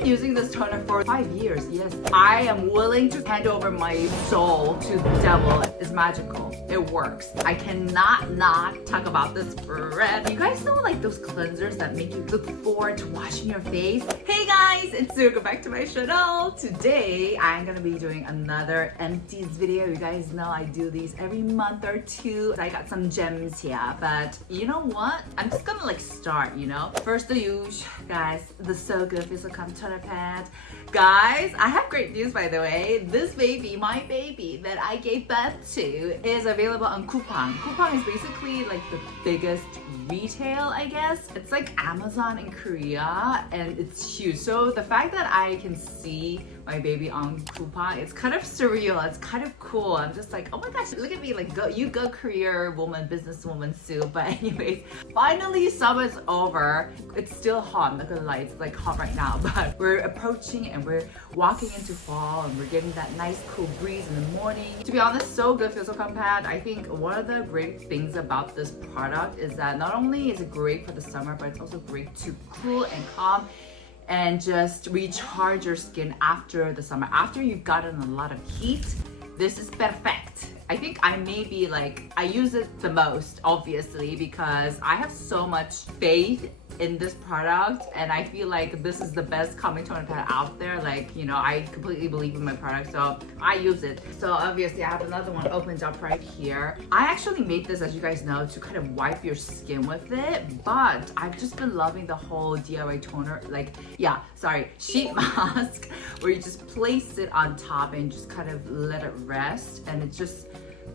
been using this toner for 5 years. Yes, I am willing to hand over my soul to the devil. It's magical. It works. I cannot not talk about this brand. You guys know like those cleansers that make you look forward to washing your face? Hey guys, it's Sue. Welcome back to my channel. Today, I'm gonna be doing another empties video. You guys know I do these every month or two. I got some gems here, but you know what? I'm just gonna like start, you know? First the usual, guys, the So Good Physical Tonerpad. Guys, I have great news by the way. This baby, my baby that I gave birth to is available on Coupang. Coupang is basically like the biggest retail, I guess. It's like Amazon in Korea and it's huge. So the fact that I can see my baby on Coupang, it's kind of surreal. It's kind of cool. I'm just like, oh my gosh, look at me, like you go career woman, businesswoman Sue. But anyways, finally summer's over. It's still hot, I'm not gonna lie, it's like hot right now, but we're approaching and we're walking into fall and we're getting that nice cool breeze in the morning. To be honest, So Good Physical Pad. I think one of the great things about this product is that not only is it great for the summer, but it's also great to cool and calm and just recharge your skin after the summer. After you've gotten a lot of heat, this is perfect. I think I maybe like, I use it the most, obviously, because I have so much faith in this product and I feel like this is the best calming toner pad out there. Like, you know, I completely believe in my product, so I use it. So obviously I have another one opened up right here. I actually made this, as you guys know, to kind of wipe your skin with it, but I've just been loving the whole DIY toner, like, sheet mask, where you just place it on top and just kind of let it rest, and it just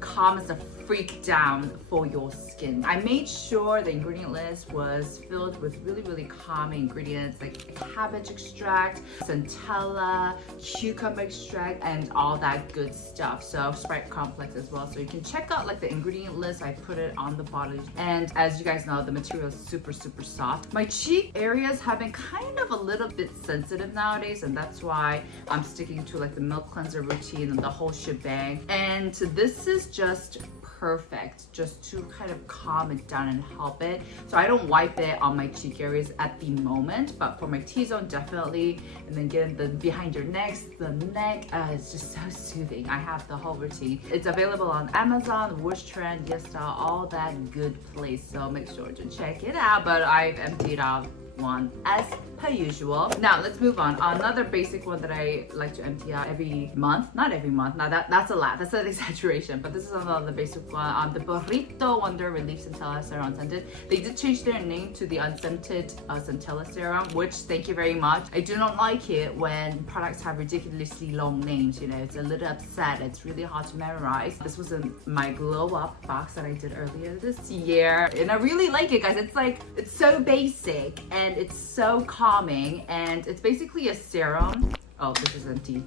calms the freak down for your skin. I made sure the ingredient list was filled with really calming ingredients like cabbage extract, Centella, cucumber extract, and all that good stuff. So Sprite complex as well. So you can check out like the ingredient list. I put it on the bottle, and as you guys know, the material is super soft. My cheek areas have been kind of a little bit sensitive nowadays, and that's why I'm sticking to like the milk cleanser routine and the whole shebang. And this is just perfect just to kind of calm it down and help it. So I don't wipe it on my cheek areas at the moment, but for my T-zone definitely, and then getting the behind your neck, the neck, it's just so soothing. I have the whole routine. It's available on Amazon, Wish Trend, YesStyle, all that good place, so make sure to check it out. But I've emptied out one as per usual. Now let's move on. Another basic one that I like to empty out every month, not every month, now that's a lot, that's an exaggeration, but this is another basic one, the Purito Wonder Relief Centella Serum Unscented. They did change their name to the Unscented Centella Serum, which thank you very much. I do not like it when products have ridiculously long names, you know, it's a little upset, it's really hard to memorize. This was in my glow up box that I did earlier this year, and I really like it, guys. It's like, it's so basic and it's so calming, and it's basically a serum. Oh, this is empty.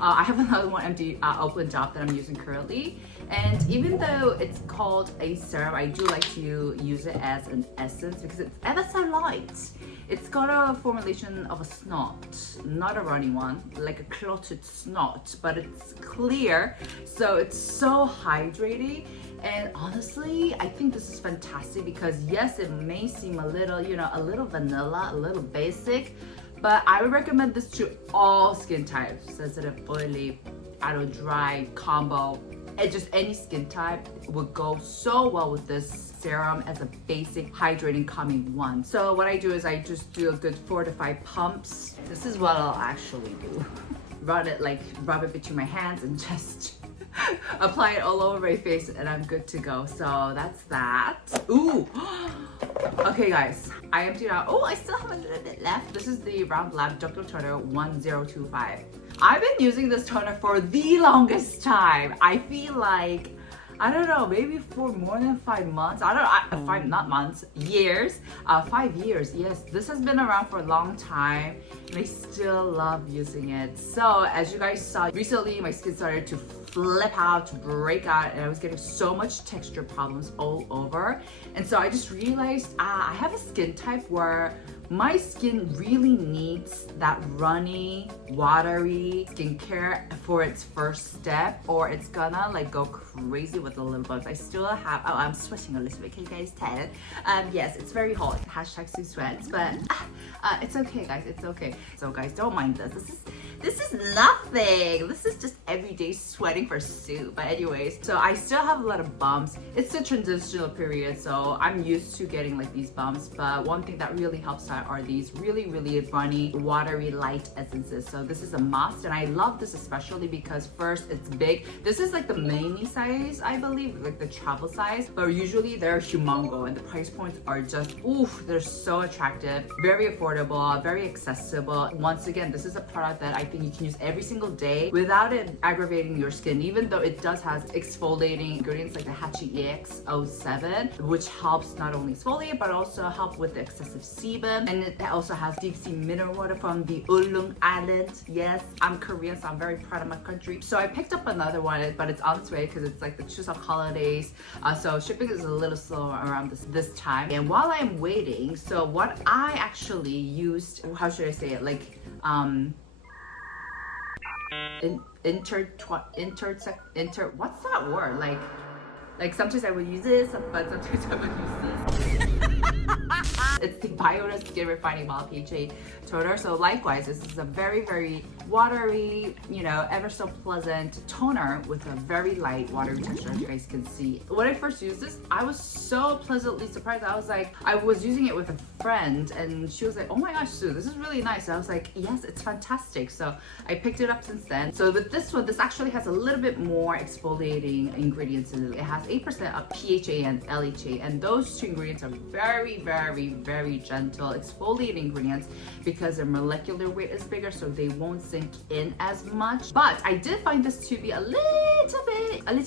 I have another one empty, opened up that I'm using currently. And even though it's called a serum, I do like to use it as an essence because it's ever so light. It's got a formulation of a snot, not a runny one, like a clotted snot, but it's clear, so it's so hydrating. And honestly, I think this is fantastic because yes, it may seem a little, you know, a little vanilla, a little basic, but I would recommend this to all skin types: sensitive, oily, dry, combo, and just any skin type would go so well with this serum as a basic hydrating calming one. So what I do is I just do a good 4 to 5 pumps. This is what I'll actually do. Rub it between my hands and just apply it all over my face and I'm good to go. So that's that. Ooh. Okay guys, I emptied out. Oh, I still have a little bit left. This is the Round Lab Dokdo Toner 1025. I've been using this toner for the longest time. I feel like, I don't know, maybe for more than 5 months. I don't know, not months, years. 5 years, yes. This has been around for a long time and I still love using it. So as you guys saw, recently my skin started to flip out, to break out, and I was getting so much texture problems all over. And so I just realized I have a skin type where my skin really needs that runny, watery skincare for its first step, or it's gonna like go crazy with the little bugs. I still have, oh, I'm sweating a little bit, can you guys tell? Yes, it's very hot, hashtag Sue sweats, but it's okay guys, it's okay. So guys, don't mind this. This is nothing. This is just everyday sweating for Sue. But anyways, so I still have a lot of bumps. It's a transitional period, so I'm used to getting like these bumps. But one thing that really helps out are these really, really runny, watery, light essences. So this is a must, and I love this especially because first, it's big. This is like the mini size, I believe, like the travel size. But usually they're humongo, and the price points are just, oof, they're so attractive, very affordable, very accessible. Once again, this is a product that I think you can use every single day without it aggravating your skin, even though it does has exfoliating ingredients like the Hachi EX07, which helps not only exfoliate but also help with the excessive sebum. And it also has deep sea mineral water from the Ulung Island. Yes, I'm Korean, so I'm very proud of my country. So I picked up another one, but it's on its way because it's like the Chuseok holidays. So shipping is a little slow around this time. And while I'm waiting, so what I actually used, how should I say it? Like, what's that word? Like sometimes I would use this, but sometimes I would use this. It's the Kbeauty Skin Refining Mild PHA toner. So likewise, this is a very, very watery, you know, ever so pleasant toner with a very light watery texture, as you guys can see. When I first used this, I was so pleasantly surprised. I was like, I was using it with a friend and she was like, oh my gosh, Sue, this is really nice. And I was like, yes, it's fantastic. So I picked it up since then. So with this one, this actually has a little bit more exfoliating ingredients in it. It has 8% of PHA and LHA, and those two ingredients are very, very, very gentle exfoliating ingredients because their molecular weight is bigger, so they won't sink in as much. But I did find this to be a little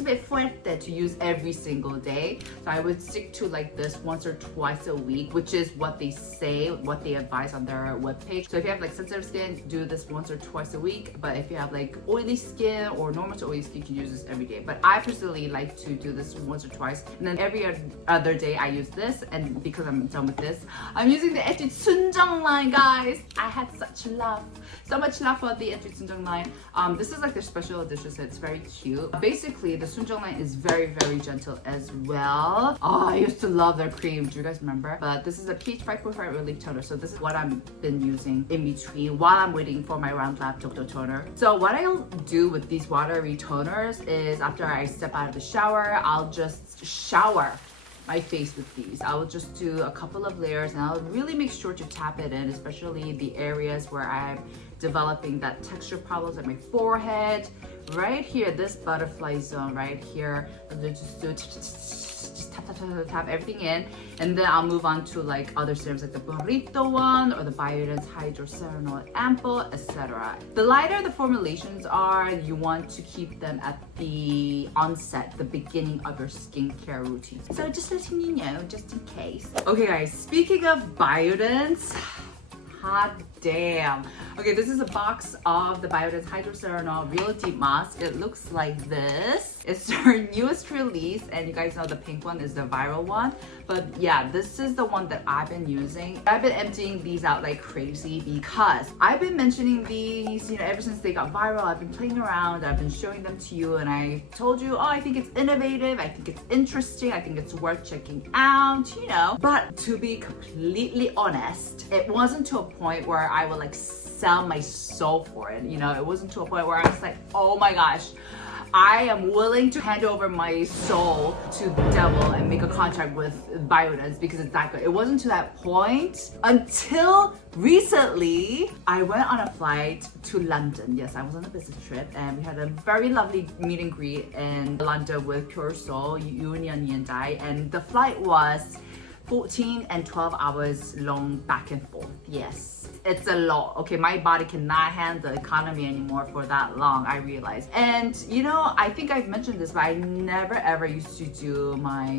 bit fuerte to use every single day. So I would stick to like this once or twice a week, which is what they say, what they advise on their webpage. So if you have like sensitive skin, do this once or twice a week. But if you have like oily skin or normal to oily skin, you can use this every day. But I personally like to do this once or twice, and then every other day I use this. And because I'm done with this, I'm using the Etude Sunjung line, guys. I had so much love for the Etude Sunjung line. This is like their special edition, so it's very cute. Basically, the Sunjung line is very, very gentle as well. Oh, I used to love their cream. Do you guys remember? But this is a pH 5.5 relief toner, so this is what I've been using in between while I'm waiting for my round lab Dokdo toner. So what I'll do with these watery toners is after I step out of the shower, I'll just shower my face with these. I will just do a couple of layers and I'll really make sure to tap it in, especially the areas where I'm developing that texture problems at my forehead. Right here, this butterfly zone right here. Just tap everything in, and then I'll move on to like other serums like the Purito one or the Biotine's Hydro Serum Ample, etc. The lighter the formulations are, you want to keep them at the onset, the beginning of your skincare routine. So just letting you know, just in case. Okay guys, speaking of Biotine's, hot damn. Okay, this is a box of the Biotine's Hydro Serum Real Deep Mask. It looks like this. It's their newest release, and you guys know the pink one is the viral one. But yeah, this is the one that I've been using. I've been emptying these out like crazy because I've been mentioning these, you know, ever since they got viral. I've been playing around, I've been showing them to you, and I told you, oh, I think it's innovative, I think it's interesting, I think it's worth checking out, you know. But to be completely honest, it wasn't to a point where I would like sell my soul for it, you know. It wasn't to a point where I was like, oh my gosh, I am willing to hand over my soul to the devil and make a contract with Biotine's because it's that good. It wasn't to that point until recently. I went on a flight to London. Yes, I was on a business trip and we had a very lovely meet and greet in London with Pure Soul, Union Yandai, and the flight was 14 and 12 hours long back and forth. Yes, it's a lot. Okay, my body cannot handle the economy anymore for that long, I realized. And you know, I think I've mentioned this, but I never ever used to do my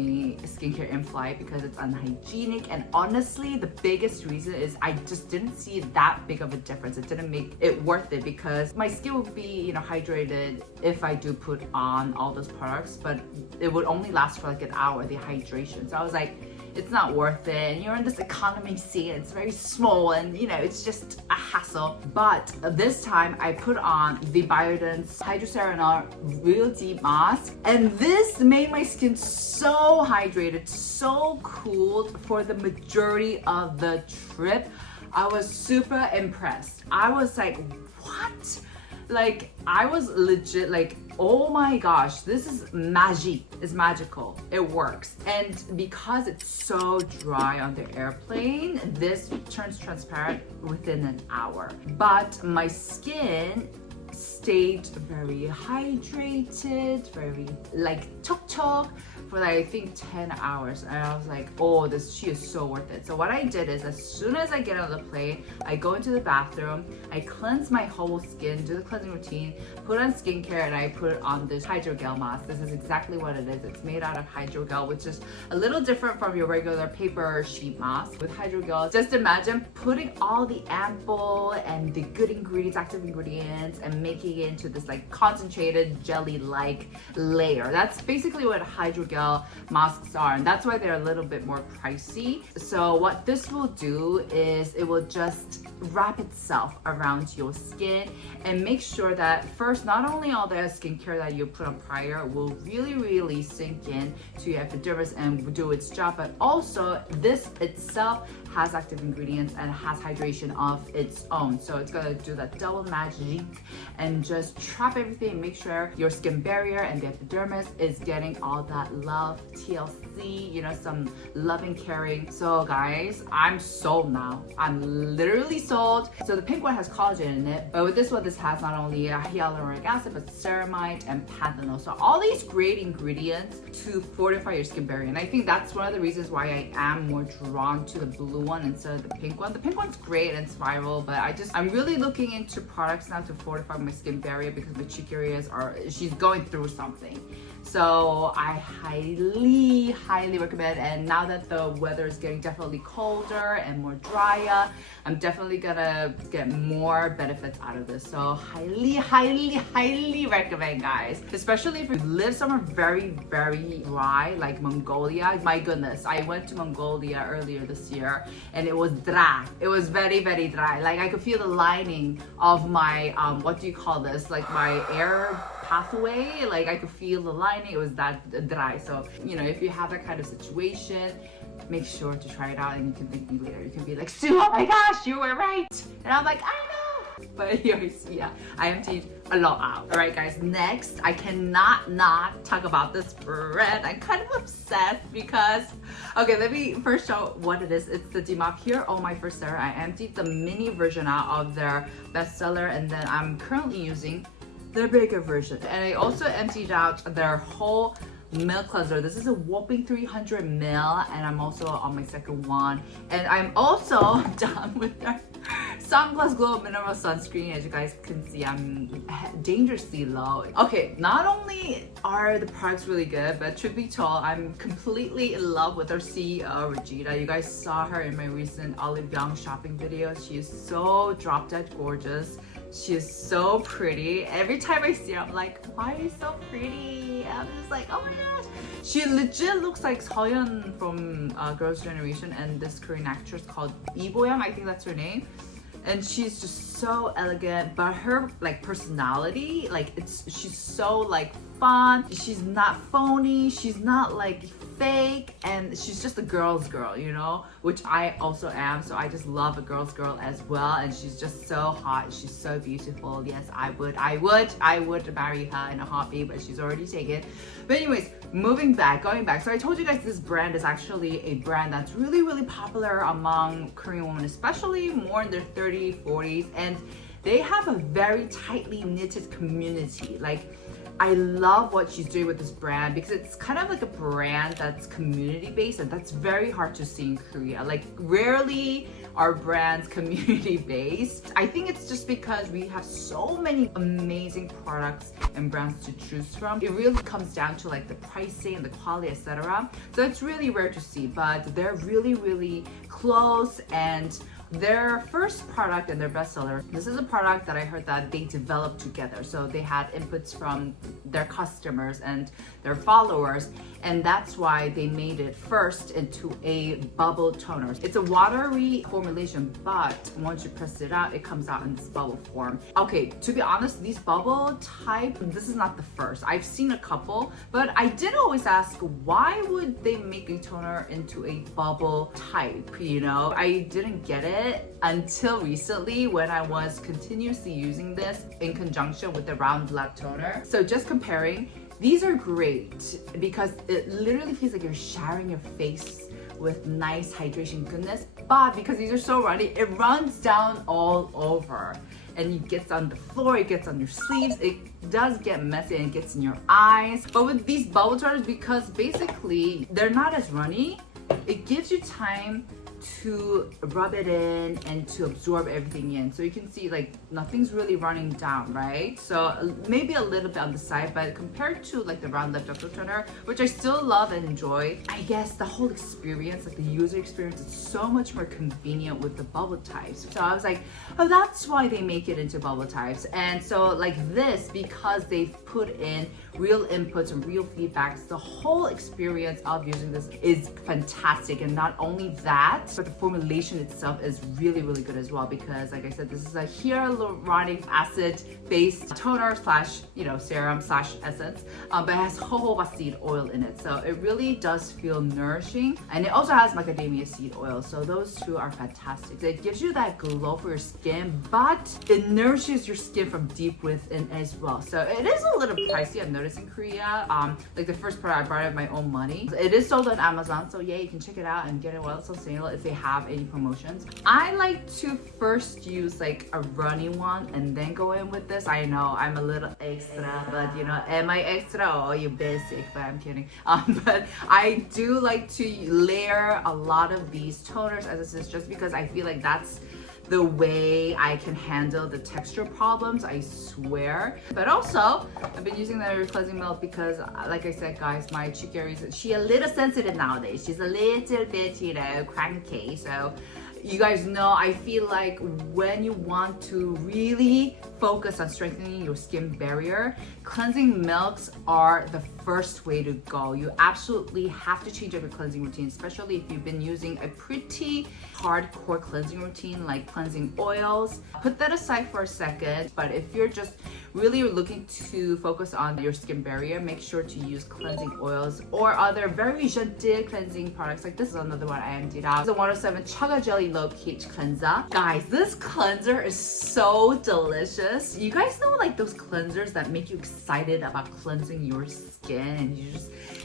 skincare in flight because it's unhygienic. And honestly, the biggest reason is I just didn't see that big of a difference. It didn't make it worth it because my skin would be, you know, hydrated if I do put on all those products, but it would only last for like an hour, the hydration. So I was like, it's not worth it. And you're in this economy seat, it's very small, and you know, it's just a hassle. But this time I put on the Bioden's Hydroceramide Real Deep Mask, and this made my skin so hydrated, so cooled for the majority of the trip. I was super impressed. I was like, what? Like, I was legit like, oh my gosh, this is magic. It's magical. It works. And because it's so dry on the airplane, this turns transparent within an hour. But my skin stayed very hydrated, very like chok for like I think 10 hours, and I was like, oh, she is so worth it. So what I did is, as soon as I get on the plane, I go into the bathroom, I cleanse my whole skin, do the cleansing routine, put on skincare, and I put on this hydrogel mask. This is exactly what it is. It's made out of hydrogel, which is a little different from your regular paper sheet mask. With hydrogel, just imagine putting all the ample and the good ingredients, active ingredients, and making it into this like concentrated jelly-like layer. That's basically what hydrogel masks are, and that's why they're a little bit more pricey. So what this will do is it will just wrap itself around your skin and make sure that first, not only all the skincare that you put on prior will really sink in to your epidermis and do its job, but also this itself has active ingredients and has hydration of its own. So it's gonna do that double magic and just trap everything and make sure your skin barrier and the epidermis is getting all that love, TLC, you know, some loving, caring. So guys, I'm sold now. I'm literally sold. So the pink one has collagen in it, but with this one, this has not only hyaluronic acid, but ceramide and panthenol. So all these great ingredients to fortify your skin barrier. And I think that's one of the reasons why I am more drawn to the blue one instead of the pink one. The pink one's great and spiral, but I'm really looking into products now to fortify my skin barrier because my cheek areas she's going through something. So I highly recommend. And now that the weather is getting definitely colder and more drier, I'm definitely gonna get more benefits out of this. So highly recommend, guys. Especially if you live somewhere very dry like Mongolia. My goodness, I went to Mongolia earlier this year and it was dry. It was very dry. Like I could feel the lining of my what do you call this? Like my air pathway. Like I could feel the lining. It was that dry. So you know, if you have that kind of situation, make sure to try it out, and you can thank me later. You can be like, Sue, oh my gosh, you were right. And I'm like, I know. But anyways, yeah, I emptied a lot out. All right, guys, next, I cannot not talk about this brand. I'm kind of obsessed because, okay, let me first show what it is. It's the Demop Here. Oh my, for Sarah, I emptied the mini version out of their bestseller, and then I'm currently using their bigger version. And I also emptied out their whole milk cleanser. This is a whopping 300 ml, and I'm also on my second one. And I'm also done with their Sunglass Glow Mineral Sunscreen. As you guys can see, I'm dangerously low. Okay, not only are the products really good, but truth be told, I'm completely in love with our CEO, Regina. You guys saw her in my recent Olive Young shopping video. She is so drop dead gorgeous. She is so pretty. Every time I see her, I'm like, why are you so pretty? I'm just like, oh my gosh. She legit looks like Seoyeon from Girls' Generation and this Korean actress called Lee Bo-young, I think that's her name. And she's just so elegant, but her like personality, like she's so like fun. She's not phony. She's not like fake, and she's just a girl's girl, you know, which I also am. So I just love a girl's girl as well, and she's just so hot. She's so beautiful. Yes, I would marry her in a heartbeat, but she's already taken. But anyways, going back. So I told you guys this brand is actually a brand that's really popular among Korean women, especially more in their 30s, 40s, and they have a very tightly knitted community. Like, I love what she's doing with this brand because it's kind of like a brand that's community based, and that's very hard to see in Korea. Like, rarely are brands community based. I think it's just because we have so many amazing products and brands to choose from. It really comes down to like the pricing and the quality, etc. So it's really rare to see, but they're really close. And their first product and their bestseller, this is a product that I heard that they developed together. So they had inputs from their customers and their followers, and that's why they made it first into a bubble toner. It's a watery formulation, but once you press it out, it comes out in this bubble form. Okay, to be honest, these bubble type, this is not the first. I've seen a couple, but I did always ask, why would they make a toner into a bubble type? You know, I didn't get it until recently when I was continuously using this in conjunction with the round black toner. So just comparing, these are great because it literally feels like you're showering your face with nice hydration goodness, but because these are so runny, it runs down all over and it gets on the floor, it gets on your sleeves, it does get messy and it gets in your eyes. But with these bubble toners, because basically they're not as runny, it gives you time to rub it in and to absorb everything in. So you can see like nothing's really running down, right? So maybe a little bit on the side, but compared to like the round lip Dokdo toner, which I still love and enjoy, I guess the whole experience, like the user experience, is so much more convenient with the bubble types. So I was like, oh, that's why they make it into bubble types. And so like this, because they've put in real inputs and real feedbacks, the whole experience of using this is fantastic. And not only that, but the formulation itself is really, really good as well, because like I said, this is a hyaluronic acid based toner slash, you know, serum slash essence, but it has jojoba seed oil in it. So it really does feel nourishing. And it also has macadamia seed oil. So those two are fantastic. It gives you that glow for your skin, but it nourishes your skin from deep within as well. So it is a little pricey, I've noticed in Korea. Like the first product I bought it with my own money. It is sold on Amazon, so yeah, you can check it out and get it while it's on sale if they have any promotions. I like to first use like a runny one and then go in with this. I know I'm a little extra, but you know, am I extra or are you basic? But I'm kidding. But I do like to layer a lot of these toners as this is just because I feel like that's the way I can handle the texture problems, I swear. But also, I've been using the cleansing milk because, like I said, guys, my cheek areas, she's a little sensitive nowadays. She's a little bit, you know, cranky. So you guys know, I feel like when you want to really focus on strengthening your skin barrier, cleansing milks are the first way to go. You absolutely have to change up your cleansing routine, especially if you've been using a pretty hardcore cleansing routine like cleansing oils. Put that aside for a second, but if you're just really looking to focus on your skin barrier, make sure to use cleansing oils or other very gentle cleansing products. Like this is another one I emptied out. It's a 107 Chaga Jelly Low pH Cleanser. Guys, this cleanser is so delicious. You guys know like those cleansers that make you excited about cleansing your skin and you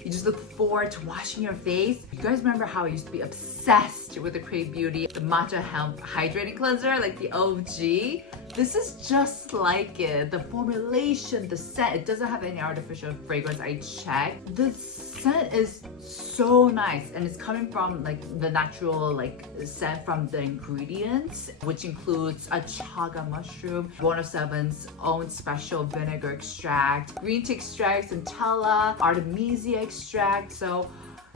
just look forward to washing your face? You guys remember how I used to be obsessed with the Kbeauty, the matcha hemp hydrating cleanser, like the OG? This is just like it. The formulation, the scent, it doesn't have any artificial fragrance. I checked. The scent is so nice and it's coming from like the natural like scent from the ingredients, which includes a chaga mushroom, 107's own special vinegar extract, green tea extract, Centella, artemisia extract. So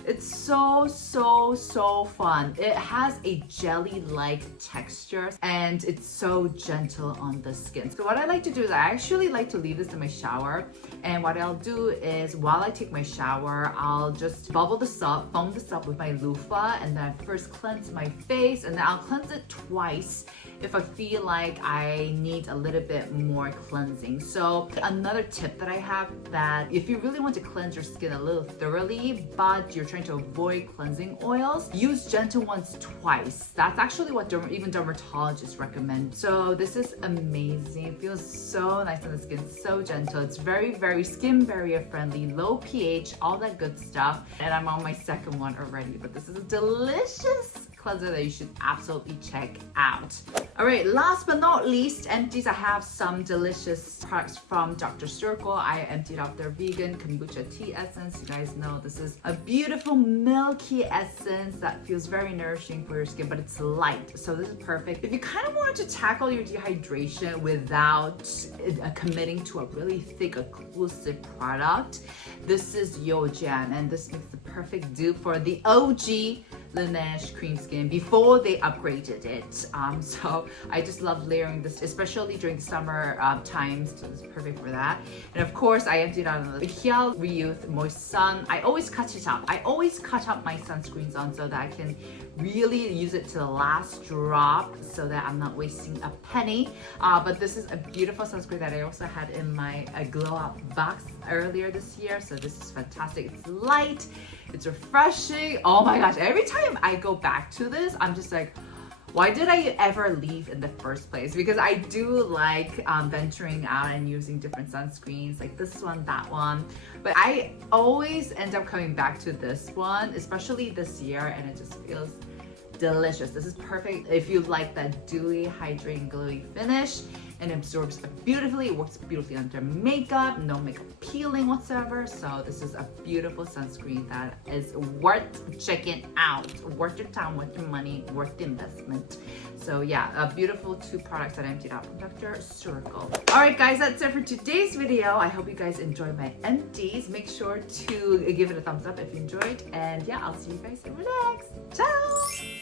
it's so fun. It has a jelly-like texture and it's so gentle on the skin. So what I like to do is I actually like to leave this in my shower, and what I'll do is while I take my shower, I'll just bubble this up, foam this up with my loofah, and then I first cleanse my face and then I'll cleanse it twice if I feel like I need a little bit more cleansing. So another tip that I have, that if you really want to cleanse your skin a little thoroughly, but you're trying to avoid cleansing oils, use gentle ones twice. That's actually what even dermatologists recommend. So this is amazing. It feels so nice on the skin, so gentle. It's very skin barrier friendly, low pH, all that good stuff. And I'm on my second one already, but this is a delicious cleanser that you should absolutely check out. All right, last but not least, empties. I have some delicious products from Dr. Circle. I emptied out their vegan kombucha tea essence. You guys know this is a beautiful milky essence that feels very nourishing for your skin, but it's light, so this is perfect. If you kind of wanted to tackle your dehydration without committing to a really thick occlusive product, this is Yojan, and this makes the perfect dupe for the OG Laneige cream skin before they upgraded it. So I just love layering this, especially during the summer times. So it's perfect for that. And of course, I emptied out another Kbeauty Re-Youth Moist Sun. I always cut it up. I always cut up my sunscreens on so that I can really use it to the last drop so that I'm not wasting a penny. But this is a beautiful sunscreen that I also had in my Glow Up box earlier this year. So this is fantastic. It's light, it's refreshing. Oh my gosh, every time I go back to this, I'm just like, why did I ever leave in the first place? Because I do like venturing out and using different sunscreens, like this one, that one. But I always end up coming back to this one, especially this year, and it just feels delicious. This is perfect if you like that dewy, hydrating, glowy finish, and absorbs beautifully. It works beautifully under makeup, no makeup peeling whatsoever. So this is a beautiful sunscreen that is worth checking out, worth your time, worth your money, worth the investment. So yeah, a beautiful 2 products that I emptied out from Dr. Circle. All right, guys, that's it for today's video. I hope you guys enjoyed my empties. Make sure to give it a thumbs up if you enjoyed. And yeah, I'll see you guys in the next. Ciao!